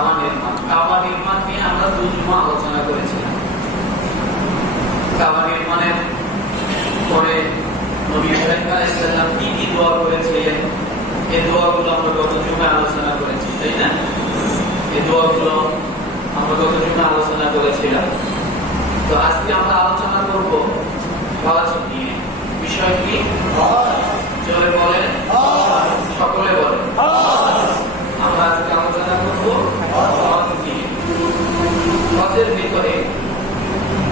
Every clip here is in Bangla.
কাবা নির্মাণ নিয়ে আমরা 2 জুমা আলোচনা করেছিলাম। কাবা নির্মাণের পরে নবী ইব্রাহিম আলাইহিস সালাম কি কি দোয়া করেছিলেন, এই দোয়াগুলো আমরা গত জুমায় আলোচনা করেছি, তাই না? এই দোয়াগুলো আমরা গত জুমায় আলোচনা করেছিলাম। তো আজকে আমরা আলোচনা করব হজ নিয়ে। বিষয় কি? জোরে বলেন, সকলে বলেন। আমরা আজকে আলোচনা করব হজ নিয়ে। হজের ভিতরে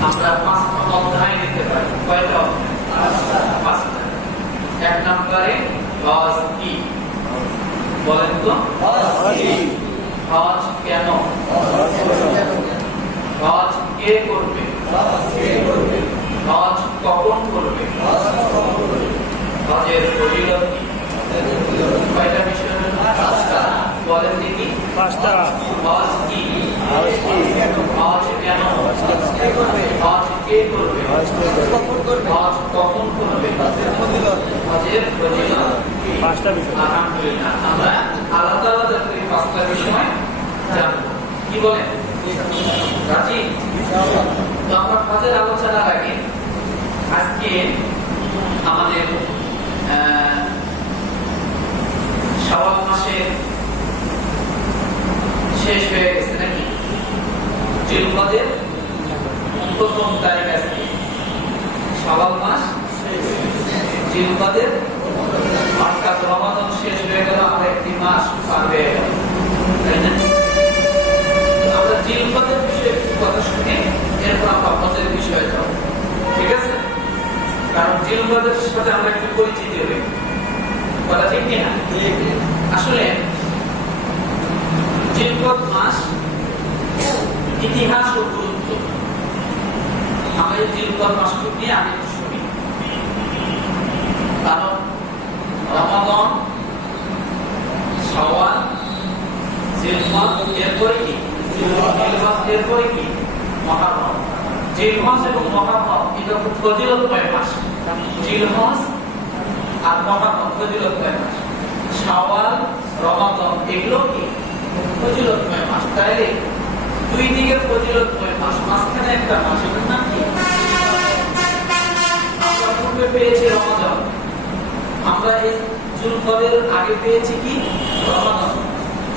আমরা 5টা অধ্যায় নিতে পারি। কয়টা অধ্যায়? 5টা। 1 নম্বরে হজ কি? বলেন তো, হজ কেন? হজ কে করবে? হজ কখন করবে? হজের ফজিলত কি? কয়টা বিষয়? 5টা। বলেন দেখি। 5টা। হজ কি? হজ কেন? হজ কে করবে? হজ কখন করবে? হজের ফজিলত 5টা বিষয়। আলহামদুলিল্লাহ, আমরা আলাদা আলাদা করে 5টা বিষয় জানব। কি বলেন? রাজি? তো আমরা হজের আলোচনার আগে আজকে আমাদের শাওয়াল মাসের শেষ হয়ে গেছে নাকি? জিলহজের প্রথম তারিখ আজকে। শাওয়াল মাস জিলহজের, অর্থাৎ রমাদান শেষ হয়ে গেল, আর একটি মাস পার হয়ে গেল, তাই না? আমরা জিলহজের বিষয়ে একটু কথা শুনে এরপর আমরা হজের বিষয়ে যাব, ঠিক আছে? কারণ জিলহজের সাথে আমরা একটু পরিচিত হই, কথা ঠিক কিনা? আসলে জিলহজ মাস ইতিহাস ও গুরুত্ব আমরা এই জিলহজ মাসটি নিয়ে আগে শুনি। কারণ রমাদান, শাওয়াল, জিলহজ, এরপরে কি? এরপরে কি? মুহররম। জিলহজ এবং মুহররম এটা খুব ফজিলতময় মাস। জিলহজ আর মুহররম ফজিলতময় মাস। শাওয়াল, রমাদান এগুলো কি? ফজিলতময় মাস। তাইলে দুই দিকে ফজিলতময় মাস, মাঝখানে একটা মাস, এটার নাম কি? আমরা পূর্বে পেয়েছি রমাদান, আমরা এই জুলকদের আগে পেয়েছি কি? রমাদান।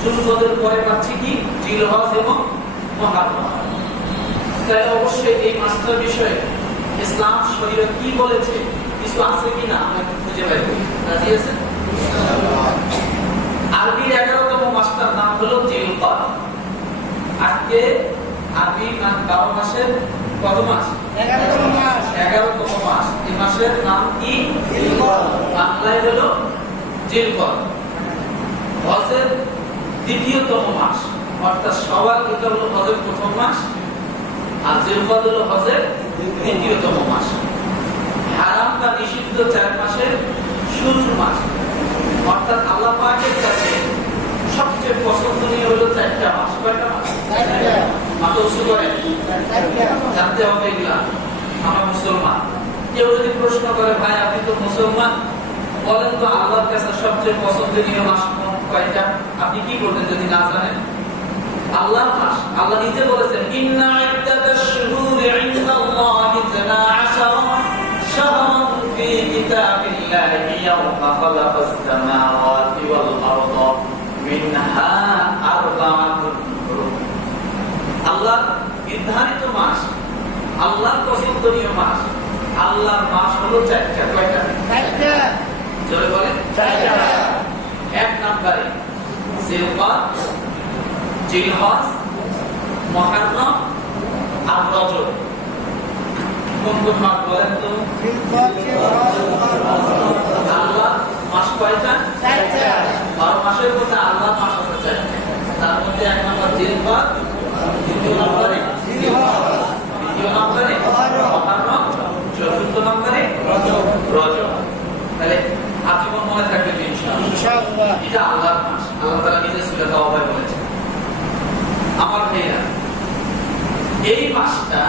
জুলকদের পরে পাচ্ছি কি? জিলহজ এবং মুহররম। তাই অবশ্যই এই মাসটার বিষয়ে ইসলাম শরীয়ত কি বলেছে, কিছু আছে কিনা আমরা একটু খুঁজে বের করি। রাজি আছেন? আরবির 11তম মাসটার নাম হলো জিলকদ। আজকে আরবি 12 মাসের কত মাস? 11তম মাস। 11তম মাস। এই মাসের নাম কি? জিলকদ। বাংলায় হলো জিলকদ। হজের দ্বিতীয়তম মাস, অর্থাৎ শাওয়াল এটা হলো হজের প্রথম মাস, আর জিলকদ হলো হজের দ্বিতীয়তম মাস। হারাম বা নিষিদ্ধ 4 মাসের শুরুর মাস, অর্থাৎ আল্লাহ পাকের কাছে সবচেয়ে পছন্দনীয় হলো 4টা মাস। কয়টা মাস? 4টা। মাথা উঁচু করেন, জানতে হবে এগুলা। আমরা মুসলমান। কেউ যদি প্রশ্ন করে, ভাই আপনি তো মুসলমান, বলেন তো আল্লাহর কাছে সবচেয়ে পছন্দনীয় মাস কয়টা? আপনি কি বলবেন যদি না জানেন? আল্লাহর মাস। আল্লাহ নিজে বলেছেন, ইন্না ইদ্দাতাশ শুহুরি ইনদাল্লাহি 12 শাহরান ফি কিতাবিল্লাহি ইয়াওমা খালাকাস সামাওয়াতি ওয়াল আরদা মিনহা আরবাআতুন হুরুম। আল্লাহ নির্ধারিত মাস, আল্লাহর পছন্দনীয় মাস, আল্লাহর মাস হলো 4টা। কয়টা? 4টা। জোরে বলেন। 4টা। 1 নম্বরে জিলকদ, জিলহজ, মুহররম আর রজব। কোন কোন মাস বলেন তো? আল্লাহ মাস কয়টা? 4টা। 12 মাসের মধ্যে আল্লাহ মাস আছে 4টা। তার মধ্যে 1 নম্বর জিলকদ, দ্বিতীয় নম্বরে জিলহজ, তৃতীয় নম্বরে মুহররম, চতুর্থ নম্বরে রজব। তাহলে আজীবন মনে থাকবে ইনশাআল্লাহ। এটা আল্লাহর মাস। আল্লাহ তাআলা নিজে সূরা তাওবায় বলেছেন। আমার ভাইরা, এই মাসটা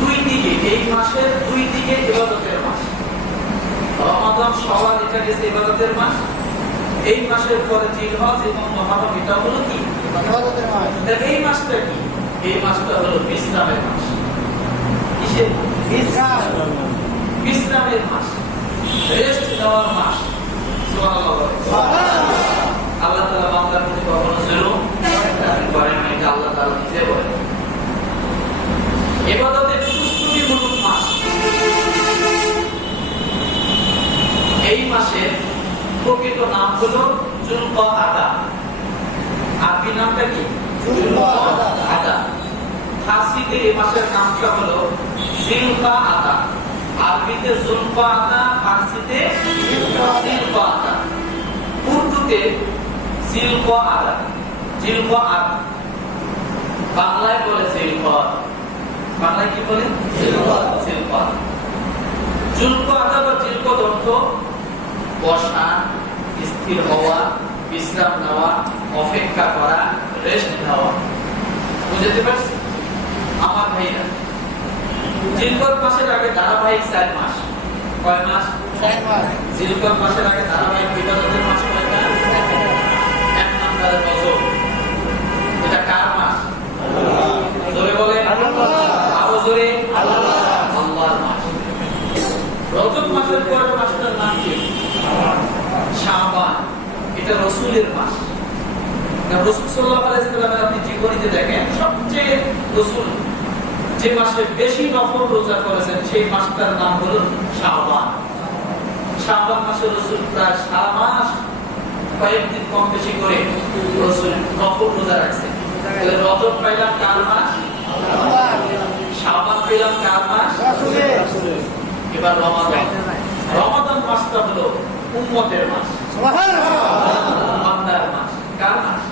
দুই দিকে, এই মাসের দুই দিকে ইবাদতের মাস। রমাদান, শাওয়াল এটা গেছে ইবাদতের মাস। এই মাসের পরে জিলহজ এবং মুহররম এটা হলো কি? এই মাসটা কি? এই মাসটা হলো বিশ্রামের মাস। কিসের? বিশ্রামের মাস, রেস্ট নেওয়ার মাস। সুবহানাল্লাহ। আল্লাহ তাআলা বান্দার প্রতি কখনো জুলুম করেন না, এটা আল্লাহ তাআলা নিজে বলেন। ইবাদতের প্রস্তুতিমূলক মাস। এই মাসের প্রকৃত নাম হলো যুলকাআদা। আরবি নামটা কি? যুলকাআদা। ফার্সিতে এই মাসের নামটা হলো জিলকাআদা। আরবিতে যুলকাআদা, ফার্সিতে জিলকাআদা, উর্দুতে জিলকাআদা। জিলকাআদা বাংলায় বলে জিলকদ। বাংলায় কি বলে? জিলকদ। জিলকদ। যুলকাআদা বা জিলকদ অর্থ বসা, স্থির হওয়া, বিশ্রাম নেওয়া, অপেক্ষা করা, রেস্ট নেওয়া। বুঝতে পারছি আমার ভাইরা? জিলকদ মাসের আগে ধারাবাহিক 4 মাস। কয় মাস? 4 মাস। জিলকদ মাসের আগে ধারাবাহিক ইবাদতের মাস কয়টা? 1 নম্বরে রজব। এটা কার মাস? জোরে বলে আরো জোরে আল্লাহর মাস। রজব মাসের পরের মাসটার নাম কি? শাবান। এটা রাসূলের মাস। রাসূল সাল্লাল্লাহু আলাইহি ওয়াসাল্লামের আপনি জীবনীতে দেখেন সবচেয়ে রাসূল যে মাসে বেশি নফল রোজা করেছেন সেই মাসটার নাম হলো শাবান। শাবান মাসে রাসূল প্রায় সারা মাস কয়েকদিন কম বেশি করে রাসূল নফল রোজা রাখছেন। তাহলে রজব পাইলাম কার মাস? শাবান পেলাম কার মাস? রাসূলের। এবার রমাদান। রমাদান মাসটা হলো উম্মতের মাস, বান্দার মাস। কার মাস?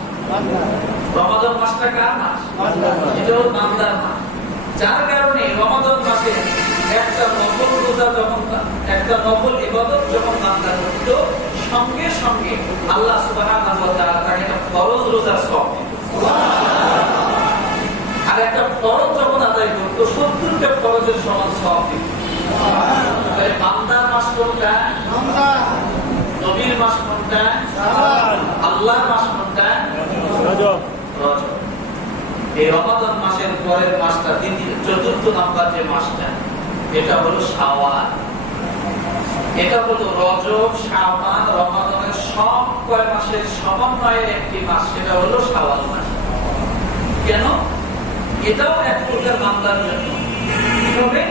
রমাদান মাসটা কার মাস? এটাও বান্দার মাস। যার কারণে রমাদান মাসে একটা নফল রোজা যখন, একটা নফল ইবাদত যখন বান্দা করত, সঙ্গে সঙ্গে আল্লাহ সুবহানাহু ওয়া তাআলা তাকে একটা ফরজ রোজার সওয়াব দিত। আর একটা ফরজ যখন আদায় করত 70টা ফরজের সমান সওয়াব দিত। তাহলে বান্দার মাস কোনটা? রমজান। নবীর মাস কোনটা? শাবান। আল্লাহর মাস কোনটা? রজব। রজব। এই রমাদান মাসের পরের মাসটা চতুর্থ নাম্বার যে মাসটা, এটা হলো শাওয়াল। এটা হলো রজব, শাবান, রমাদানের সব কয় মাসের সমন্বয়ের একটি মাস, সেটা হলো শাওয়াল মাস। কেন? এটাও এক প্রকার বান্দার জন্য। কিভাবে?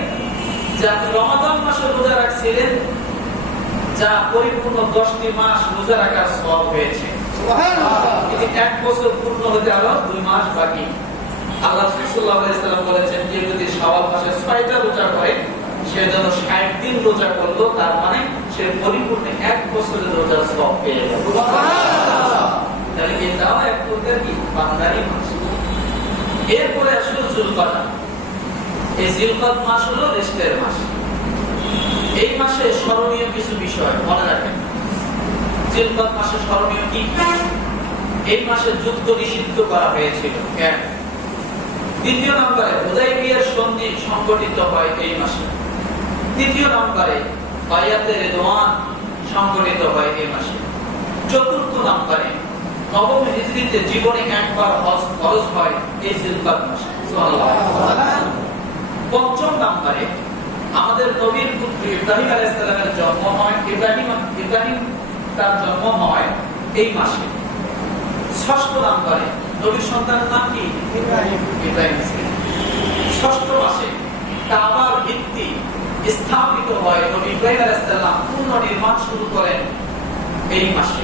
যা রমাদান মাসে রোজা রাখছিলেন, যা পরিপূর্ণ 10টি মাস রোজা রাখার সওয়াব হয়েছে। সুবহানাল্লাহ। 1 বছর পূর্ণ হতে আরো 2 মাস বাকি। আল্লাহ সাল্লাল্লাহু আলাইহি ওয়াসাল্লাম বলেছেন যে যদি শাওয়াল মাসে 6টা রোজা করে, সে যেন 60 দিন রোজা করলো, তার মানে সে পরিপূর্ণ 1 বছরের রোজার সওয়াব পেয়ে যাবে। সুবহানাল্লাহ। তাহলে এটাও এক প্রকার কি বান্দারই মাস। এরপরে আসলো যুলকাদা। এই যুলকাদ মাস হলো রেস্টের মাস। এই মাসে স্মরণীয় কিছু বিষয় মনে রাখেন। যুলকাদ মাসে স্মরণীয় কি? এই মাসে যুদ্ধ নিষিদ্ধ করা হয়েছিল। দ্বিতীয় নম্বরে হুদায়বিয়ার সন্ধি সংগঠিত হয় এই মাসে। তৃতীয় নম্বরে বায়াতে রিদওয়ান সংগঠিত হয় এই মাসে। চতুর্থ নম্বরে নবম হিজরিতে জীবনে একবার হজ ফরজ হয় এই যুলকাদ মাসে। সুবহানাল্লাহ। পঞ্চম নম্বরে আমাদের নবীর পুত্র ইব্রাহিম আলাইহিস সালামের জন্ম হয়। ইব্রাহিম তার জন্ম হয় এই মাসে। ষষ্ঠ নম্বরে নবীর সন্তানের নাম কি? ইব্রাহিম। ষষ্ঠ মাসে কাবার ভিত্তি স্থাপিত হয়। নবী ইব্রাহিম আলাইহিস সালাম পূর্ণ নির্মাণ শুরু করেন এই মাসে।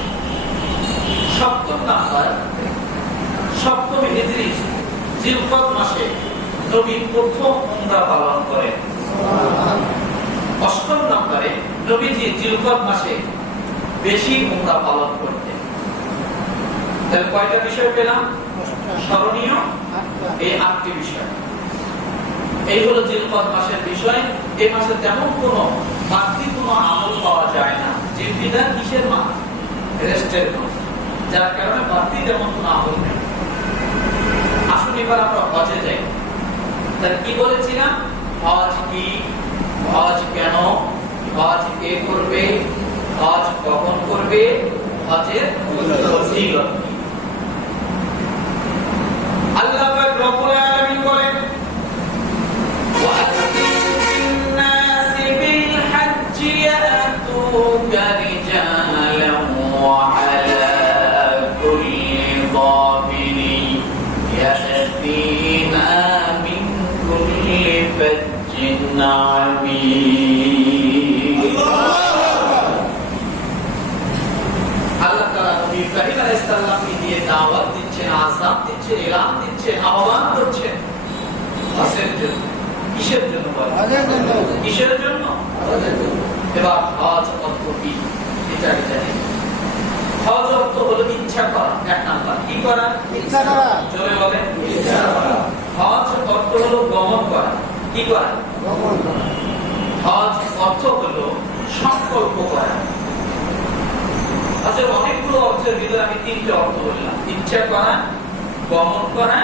সপ্তম নাম্বার, সপ্তম হিজরি জিলকদ মাসে নবী প্রথম উমরা পালন করেন। অষ্টম নম্বরে নবীজি জিলকদ মাসে বেশি উমরা পালন করতেন। তাহলে কয়টা বিষয় পেলাম? স্মরণীয় এই 8টি বিষয়। এই হলো জিলকদ মাসের বিষয়। এই মাসে তেমন কোনো বাড়তি কোনো আমল পাওয়া যায় না। জিলকিদা কিসের মাস? রেস্টের মাস, যার কারণে বাড়তি তেমন কোনো আমল নেই। আসুন এবার আমরা হজে যাই। তাহলে কি বলেছিলাম? হজ কি, হজ কেন, হজ কে করবে, হজ কখন করবে, হজের ফজিলত কি। يأتوك رجالا وعلى كل ضامر يأتين من كل فج عميق আল্লাহ তাআলা নবী ইব্রাহিম আলাইহিস সালামকে দিয়ে দাওয়াত দিচ্ছেন, আযাব দিচ্ছেন, ইলাম দিচ্ছেন, আহ্বান করছেন হজের জন্য। কিসের জন্য বলেন? হজের জন্য। কিসের জন্য? হজের জন্য। এবার হজ অর্থ কি এটা জানি। হজ অর্থ হলো ইচ্ছা করা, এক নাম্বার। কি করা? ইচ্ছা করা। জোরে বলেন, ইচ্ছা করা। হজ অর্থ হলো গমন করা। কি করা? গমন করা। হজ অর্থ হলো সংকল্প করা। হজের অনেকগুলো অর্থের ভিতরে আমি তিনটে অর্থ বললাম: ইচ্ছা করা, গমন করা,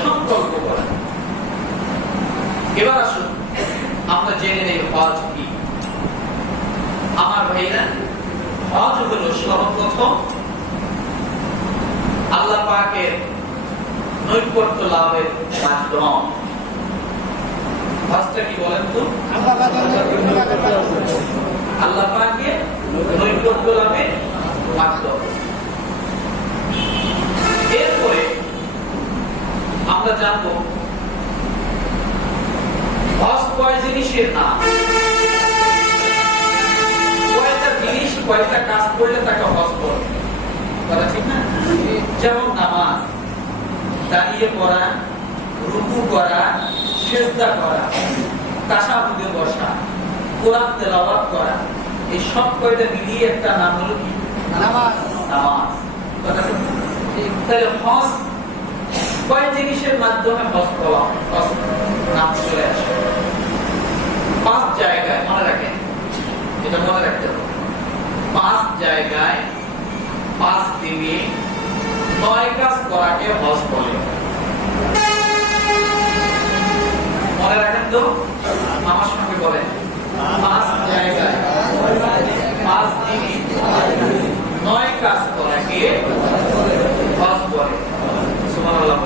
সংকল্প করা। এবার আসুন আমরা জেনে নেই হজ কি। আমার ভাইরা, হজ হলো সর্বপ্রথম আল্লাহ পাকের নৈকট্য লাভের মাধ্যম। হজটা কি বলেন তো? আল্লাহ পাকের নৈকট্য লাভের মাধ্যম। এরপরে আমরা জানবো হজ কয় জিনিসের নাম, কয়টা জিনিস কয়টা কাজ করলে তাকে হজ বলে। কথা ঠিক না? যেমন নামাজ, দাঁড়িয়ে পড়া, রুকু করা, সিজদা করা, তাশাহুদে বসা, কোরআন তেলাওয়াত করা, এই সব কয়টা মিলিয়ে একটা নাম হলো কি? নামাজ। নামাজ। কথা ঠিক না? তাহলে হজ কয় জিনিসের মাধ্যমে হজ করা হয়? হজ নাম চলে আসে 5 জায়গায়। মনে রাখেন, এটা মনে রাখতে হবে। 5 জায়গায় 5 দিনে 9 কাজ করাকে হজ বলে। মনে রাখেন তো, আমার সঙ্গে বলেন, 5 জায়গায় 5 দিনে 9 কাজ করাকে হজ বলে। সুবহানাল্লাহ।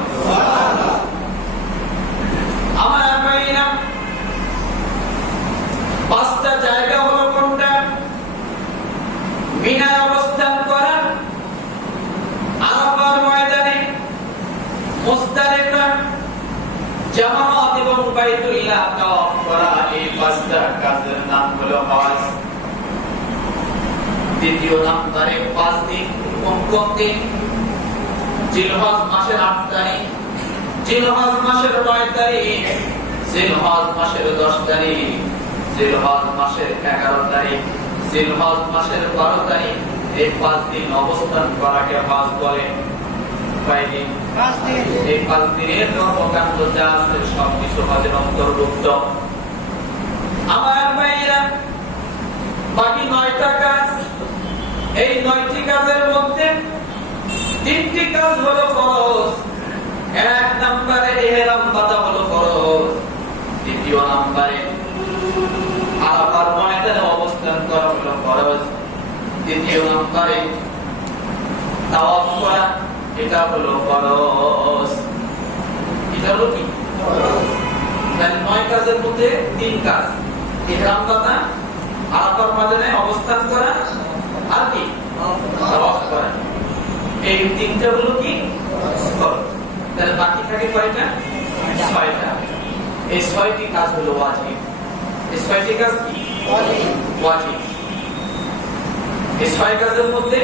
আমার ভাইরা, 5টা জায়গা হলো কোনটা? মিনায় অবস্থান করা, আরাফার ময়দানে, মুজদালিফা, জামাত এবং বাইতুল্লাহ তাওয়াফ করা। এই 5টা কাজের নাম হলো হজ। দ্বিতীয় নম্বরে 5 দিন, কোন দিন? জিলহজ মাসের 8 তারিখ, জিলহজ মাসের 9 তারিখ, জিলহজ মাসের 10 তারিখ, জিলহজ মাসের 11 তারিখ, জিলহজ মাসের 12 তারিখ। এই 5 দিন অবস্থান করাকে হজ বলে। কয়দিন? 5 দিন। এই 5 দিনের কর্মকাণ্ড যা আছে সবকিছু হজের অন্তর্ভুক্ত। আমার ভাইরা, বাকি 9টা কাজ, এই 9টি কাজের মধ্যে 3টি কাজ হলো ফরজ। 1 নম্বরে ইহরাম বাঁধা হলো ফরজ। দ্বিতীয় নম্বরে আরাফার ময়দানে অবস্থান করা হলো ফরজ। তৃতীয় নম্বরে তাওয়াফ করা, এটা হলো ফরজ। এটা হলো কি? ফরজ। তাহলে 9 কাজের মধ্যে 3 কাজ: ইহরাম বাঁধা, আরাফার ময়দানে অবস্থান করা, আর কি? তাওয়াফ করা। এই 3টা হলো কি? ফরজ। তাহলে বাকি থাকে কয়টা? 6টা। এই 6টি কাজ হলো ওয়াজিব। এই 6টি কাজ কি? ওয়াজিব। এই 6 কাজের মধ্যে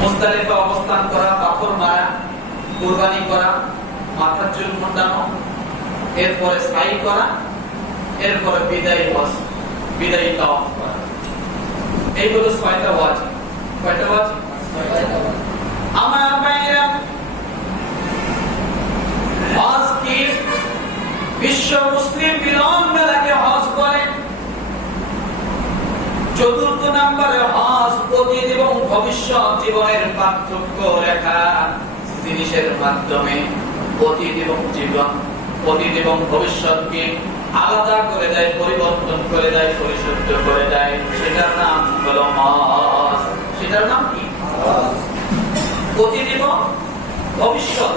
মুজদালিফা অবস্থান করা, পাথর মারা, কুরবানি করা, মাথার চুল মুন্ডানো, এরপরে সাই করা, এরপরে বিদায়ী হজ, বিদায়ী তাওয়াফ করা। এইগুলো 6টা ওয়াজিব। কয়টা ওয়াজিব? 6টা। আমার ভাইরা, হজ কি? বিশ্ব মুসলিম মিলন মেলাকে হজ বলে। 4র্থ নম্বরে হজ অতীত এবং ভবিষ্যৎ জীবনের পার্থক্য রেখা জিনিসের মাধ্যমে অতীত এবং ভবিষ্যৎকে আলাদা করে দেয়, পরিবর্তন করে দেয়, পরিশুদ্ধ করে দেয়। সেটার নাম হলো হজ। সেটার নাম কি? হজ। অতীত এবং ভবিষ্যৎ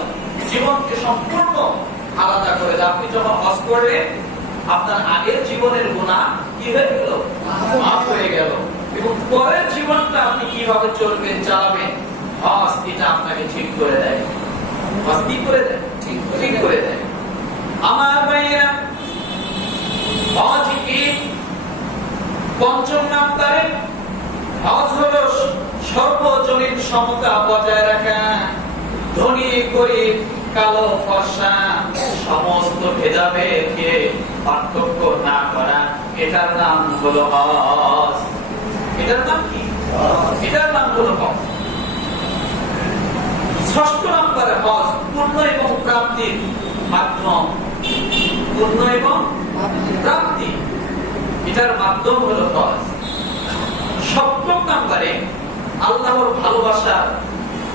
জীবনকে সম্পূর্ণ আলাদা করে দেয়। আপনি যখন হজ করলেন, আপনার আগের জীবনের গুনাহ কি হয়ে গেল? মাফ হয়ে গেল। এবং পরের জীবনটা আপনি কিভাবে চলবেন, চালাবেন, হজ এটা আপনাকে ঠিক করে দেয়। হজ কি করে দেয়? ঠিক করে দেয়। আমার ভাইয়েরা, হজ কি? পঞ্চম নাম্বারে হজ হলো সর্বজনীন সমতা বজায় রাখা, ধনী গরিব, কালো ফর্সা সমস্ত ভেদাভেদকে পার্থক্য না করা, এটার নাম হলো হজ। এটার নাম কি? এটার নাম হলো হজ। ষষ্ঠ নম্বরে হজ পূর্ণ এবং প্রাপ্তির মাধ্যম। পূর্ণ এবং প্রাপ্তি, এটার মাধ্যম হলো হজ। সপ্তম নম্বরে আল্লাহর ভালোবাসার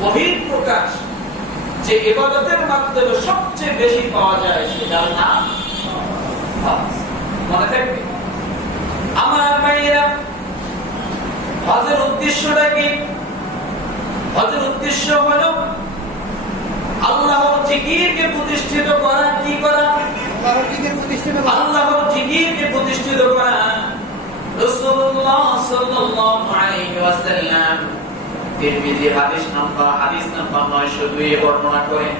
বহিঃপ্রকাশ, যে ইবাদতের মাধ্যমে সবচেয়ে বেশি পাওয়া যায়, সেটার নাম হজ। মনে থাকবে আমার ভাইয়েরা, হজের উদ্দেশ্যটা কি? হজের উদ্দেশ্য হলো আল্লাহর জিকিরকে প্রতিষ্ঠিত করা। কি করা? আল্লাহর জিকিরকে প্রতিষ্ঠিত করা। রাসূলুল্লাহ সাল্লাল্লাহু আলাইহি ওয়াসাল্লাম তিরমিজি হাদিস নাম্বার 902 এ বর্ণনা করেন,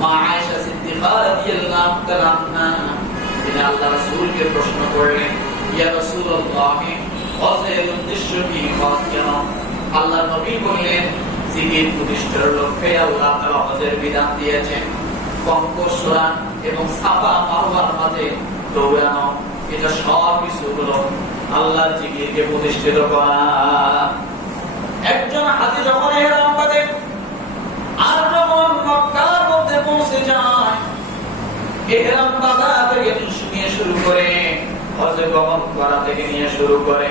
মা আয়েশা সিদ্দিকা রাদিয়াল্লাহু তাআলা আনহা তিনি আল্লাহর রাসূলকে প্রশ্ন করলেন, ইয়া রাসূলুল্লাহ, হজের উদ্দেশ্য কি? হজ কেন? আল্লাহর নবী বললেন, জিকির প্রতিষ্ঠার লক্ষ্যে আল্লাহ তাআলা হজের বিধান দিয়েছেন। কঙ্কর সরান এবং সাফা মারওয়ার মাঝে দৌড়ানো, এটা সব কিছু হলো আল্লাহর জিকিরকে প্রতিষ্ঠিত করা। একজন হাজী যখন ইহরাম বাঁধে আর যখন মক্কার মধ্যে পৌঁছে যায়, ইহরাম বাঁধা থেকে নিয়ে শুরু করে হজে গমন করা থেকে নিয়ে শুরু করে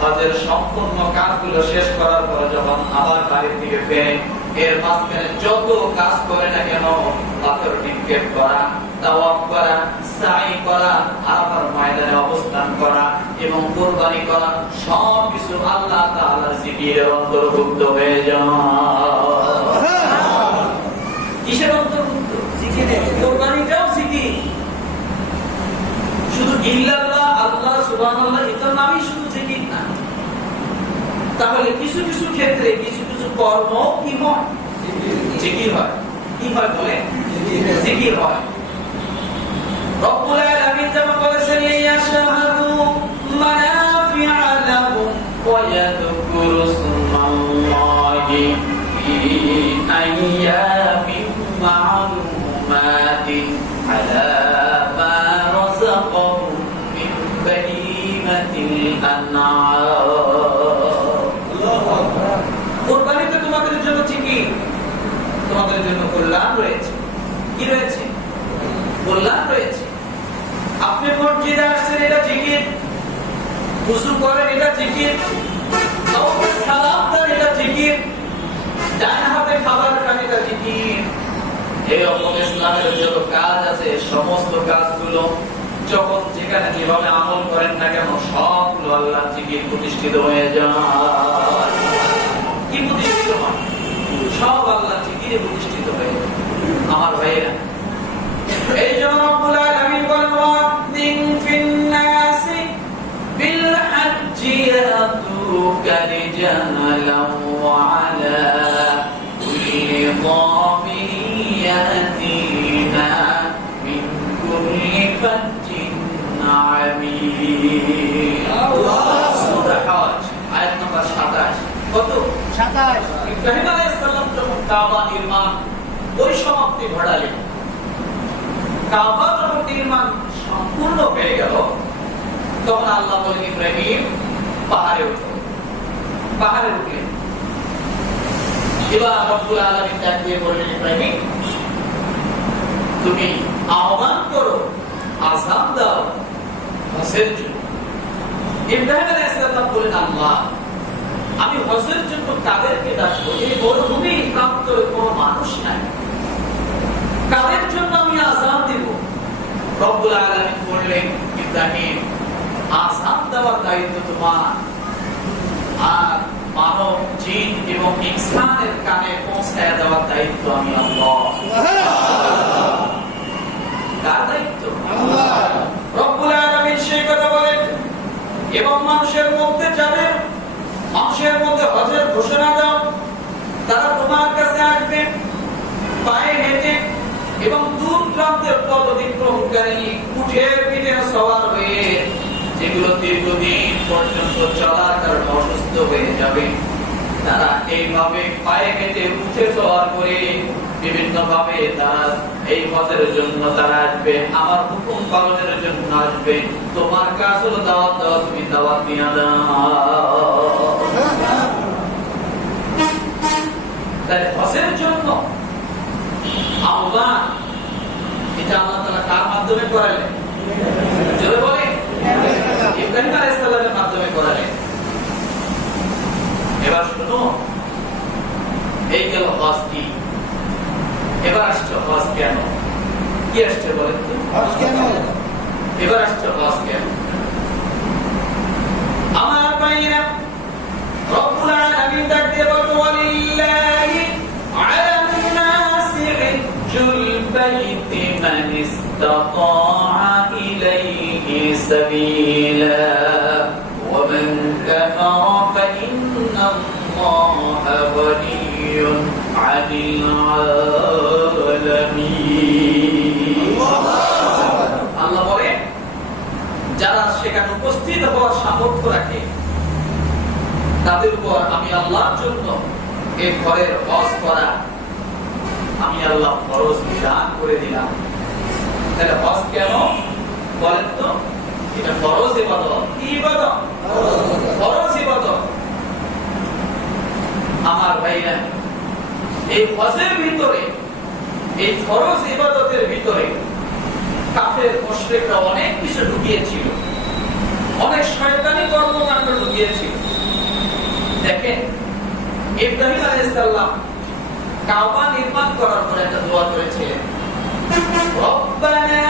হজের সম্পূর্ণ কাজগুলো শেষ করার পর যখন আবার বাড়ির দিকে ফেরে, এর মাঝখানে যত কাজ করে না কেন, পাথর নিক্ষেপ করা, তাওয়াফ করা, সাই করা, আরাফার ময়দানে অবস্থান করা এবং কুরবানি করা, সব কিছু আল্লাহ তাআলার জিকিরের অন্তর্ভুক্ত হয়ে যায়। কিসের অন্তর্ভুক্ত? জিকিরে। কুরবানিটাও জিকির। শুধু ইল্লাল্লাহ, আল্লাহ, সুবহানাল্লাহ, এটার নামই শুধু জিকির না। তাহলে কিছু কিছু ক্ষেত্রে কিছু কিছু কর্ম কি হয়? জিকির হয়। কি হয় বলে? জিকির হয়। রব্বুল আলামিন যেমন বলেছেন, লিয়াশহাদু মানাফিআ লাহুম ওয়া ইয়াযকুরু ইসমাল্লাহি ফি আইয়ামিন মা'লুমাতিন আলা মা রাযাকাহুম মিন বাহিমাতিল আন'আম। কুরবানিতে তোমাদের জন্য জিকির, তোমাদের জন্য কল্যাণ রয়েছে। কি রয়েছে? কল্যাণ রয়েছে। আপনি মসজিদে আসছেন, এটা জিকির। ওযু করেন, এটা জিকির। কাউকে সালাম দেন, এটা জিকির। ডান হাতে খাবার খান, এটা জিকির। এরকম ইসলামের যত কাজ আছে, সমস্ত কাজগুলো যখন যেখানে যেভাবে আমল করেন না কেন, সবগুলো আল্লাহর জিকির প্রতিষ্ঠিত হয়ে যায়। কি প্রতিষ্ঠিত হয়? সব আল্লাহর জিকিরে প্রতিষ্ঠিত হয়ে যায়। আমার ভাইয়েরা, এই জন্য রব্বুল আলামিন বলেন, ওয়াদিন ফিন নাসি বিল হাজ্জি ইয়াতুকা রিজালান ওয়া আলা কুল্লি দামিন ইয়াতিনা মিন কুল্লি ফাজ্জিন আমিন। আল্লাহ, সূরা হজ আয়াত নম্বর 27। কত? 27। ইব্রাহিম আলাইহিস সালাম যখন কাবা নির্মাণ পরিসমাপ্তি ঘটালেন, কাবা যখন নির্মাণ সম্পূর্ণ হয়ে গেল, তখন আল্লাহ বলেন, ইব্রাহিম পাহাড়ে ওঠো। পাহাড়ে উঠলেন। এবার রব্বুল আলামিন ডাক দিয়ে বললেন, ইব্রাহিম তুমি আহ্বান করো, আযান দাও হজের জন্য। ইব্রাহিম আলাইহিস সালাম বলেন, আল্লাহ আমি হজের জন্য কাদেরকে ডাকবো? এই মরুভূমি প্রান্ত কোনো মানুষ নাই, কাদের জন্য আমি আযান দেব? রব্বুল আলামিন বললেন, ইব্রাহিম আযান দেওয়ার দায়িত্ব তোমার, আর মানব, জিন এবং ইনসানের কানে পৌঁছায় দেওয়ার দায়িত্ব আমি আল্লাহ। কার দায়িত্ব? আল্লাহ। এবং মানুষের মধ্যে যাবে, মানুষের মধ্যে হজের ঘোষণা দাও, তারা তোমার কাছে আসবে পায়ে হেঁটে এবং দূর প্রান্তের পথ অতিক্রমকারী উঠের পিঠে সওয়ার হয়ে, যেগুলো দীর্ঘদিন পর্যন্ত চলার কারণে অসুস্থ হয়ে যাবে, তারা এইভাবে পায়ে হেঁটে উঠে সওয়ার করে বিভিন্ন ভাবে তারা এই হজের জন্য তারা আসবে, আমার হুকুম পালনের জন্য আসবে। তোমার কাজ হলো দাওয়াত দাও, তুমি দাওয়াত দিয়ে দাও। তাই হজের জন্য আহ্বান, এটা আল্লাহ তাআলা কার মাধ্যমে করালেন? জোরে বলেন, ইব্রাহিম আলাইহিস সালামের মাধ্যমে করালেন। এবার শুনো, এই গেল হজ কি। এবার আসছে হজ কেন, কি আসছে বলেন তো? হজ কেন? এবার আসছে হজ কেন? আমার ভাইরা, রব্বুল আলামিন ডাক দিয়ে বলতো, ওয়ালিল্লাহি আলান নাসি হিজ্জুল বাইতি মান ইসতাতাআ ইলাইহি সাবিলা ওয়া মান কাফারা ফাইন্নাল্লাহা গনিয়্যুন আনিল আলামিন। আল্লাহ বলে, যারা সেখানে উপস্থিত হওয়ার সামর্থ্য রাখে তাদের উপর আমি আল্লাহর জন্য এই ঘরের হজ করা আমি আল্লাহ ফরজ বিধান করে দিলাম। তাহলে হজ কেন বলেন তো? এটা ফরজ ইবাদত। কি ইবাদত? ফরজ ইবাদত। আমার ভাইরা, এই হজের ভিতরে, এই ফরজ ইবাদতের ভিতরে কাফের মুশরিকরা অনেক কিছু ঢুকিয়েছিল, অনেক শয়তানি কর্মকাণ্ড ঢুকিয়েছিল। দেখেন, ইব্রাহিম আলাইহিস সালাম কাবা নির্মাণ করার পর একটা দোয়া করেছিলেন, রব্বানা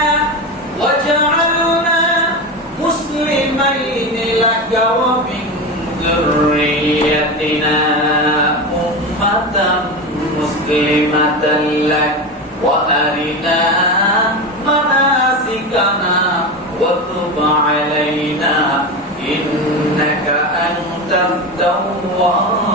ওয়াজআলনা মুসলিমাইনি লাকা ওয়া মিন যুররিয়াতিনা উম্মাতান মুসলিমাতান লাক ওয়া আরিনা মানাসিকানা ওয়া তুব আলাইনা ইন্নাকা আনতাত তাওয়াব